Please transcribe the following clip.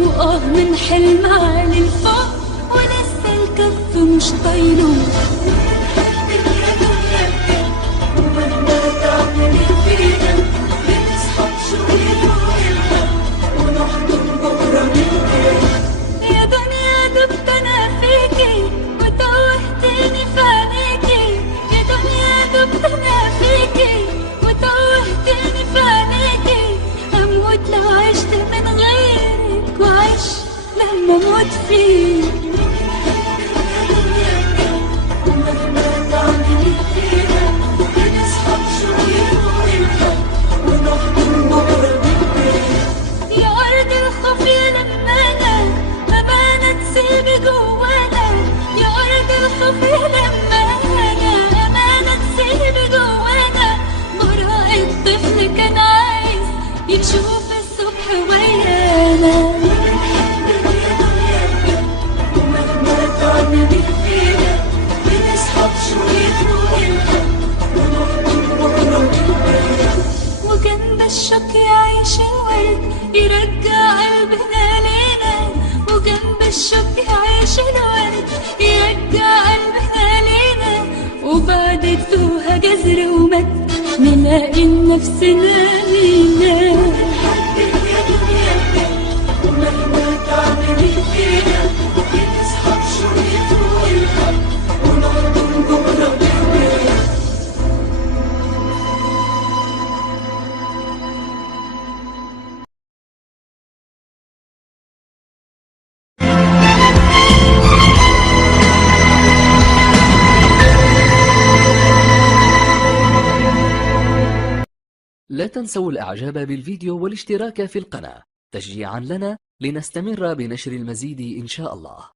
من حلم عالي الفوق ولسه الكف مش طايله. يا دنيا بجد ومهما تعملي فينا بنسحب شوية وإلحاد ونحضن بكرة من تاني. يا دنيا دبت أنا فيكي وتوهتيني في عينيكي. يا دنيا دبت أنا فيكي وتوهتيني في عينيكي. أموت لو عشت من غيرك وعيش لما أموت فيك. ومهما تعملي فينا بنسحب شوية وإلحاد ونحضن بكرة من تاني. يا أرض الخوف يا لمانا أمانة تسيبي جوانا. يا أرض الخوف يا لمانا أمانة تسيبي جوانا. براء الطفل كان عايز يشوف الصبح ويانا. ومهما تعملي فينا بنسحب شوية وإلحاد ونحضن بكرة من تاني. وجنب الشوك يعيش الورد يرجع قلبنا لينا. وجنب الشوك يعيش الورد يرجع قلبنا لينا. وبعد التوهة جذر ومد نلاقي نفسنا لينا. يا دنيا بجد ومهما تعملي فينا بنسحب شوية وإلحاد ونحضن بكرة من تاني. لا تنسوا الإعجاب بالفيديو والاشتراك في القناة تشجيعا لنا لنستمر بنشر المزيد إن شاء الله.